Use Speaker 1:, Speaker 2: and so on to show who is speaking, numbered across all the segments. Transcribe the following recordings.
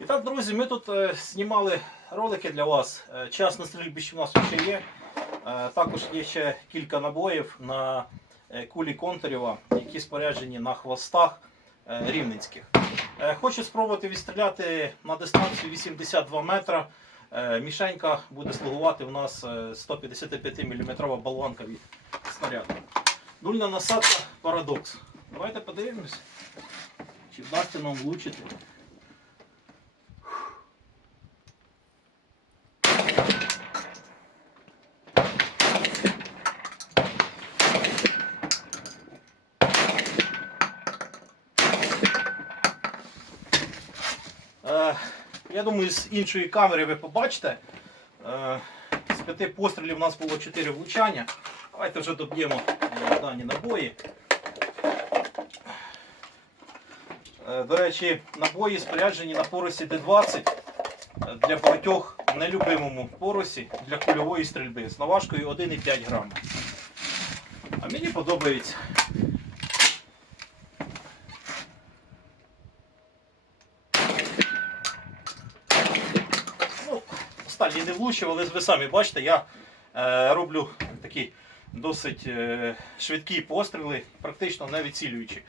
Speaker 1: І так, друзі, ми тут е, знімали ролики для вас. Е, час на стрільбищі у нас ще є. Е, також є ще кілька набоїв на кулі Контарєва, які споряджені на хвостах е, рівненських. Хочу спробувати відстріляти на дистанцію 82 метра. Мішенька буде слугувати у нас е, 155 мм болванка від снаряду. Дульна насадка парадокс. Давайте подивимось, чи вдасться нам влучити. Я думаю, з іншої камери ви побачите. Е, З п'яти пострілів у нас було 4 влучання. Давайте вже доб'ємо е, дані набої. Е, До речі, набої споряджені на поросі Д-20 е, для багатьох нелюбимому поросі для кульової стрільби з наважкою 1,5 грама. А мені подобається. Ну, останній не влучив, але ви самі бачите, я е, роблю такі досить е, швидкі постріли, практично не відцілюючи.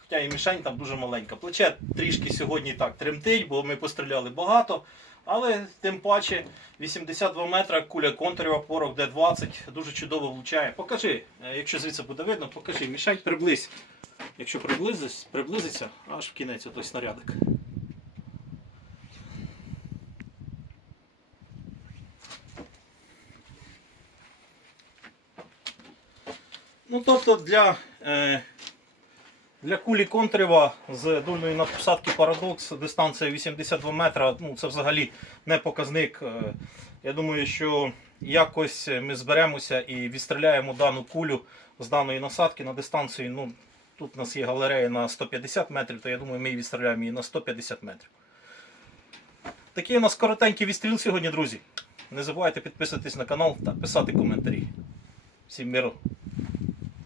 Speaker 1: Хоча і мішень там дуже маленька. Плече трішки сьогодні так тремтить, бо ми постріляли багато. Але тим паче 82 метра куля контурова, порох Д-20 дуже чудово влучає. Покажи, е, якщо звідси буде видно, покажи, мішень приблизь. Якщо приблизиться, аж в кінець той снарядик. Ну, тобто для, е, для кулі контрива з дульної надпосадки парадокс дистанція 82 метра, ну це взагалі не показник. Е, Я думаю, що якось ми зберемося і відстріляємо дану кулю з даної насадки на дистанцію. Ну, тут у нас є галерея на 150 метрів, то я думаю, ми її відстріляємо її на 150 метрів. Такий у нас коротенький відстріл сьогодні, друзі. Не забувайте підписуватись на канал та писати коментарі. Всім миру!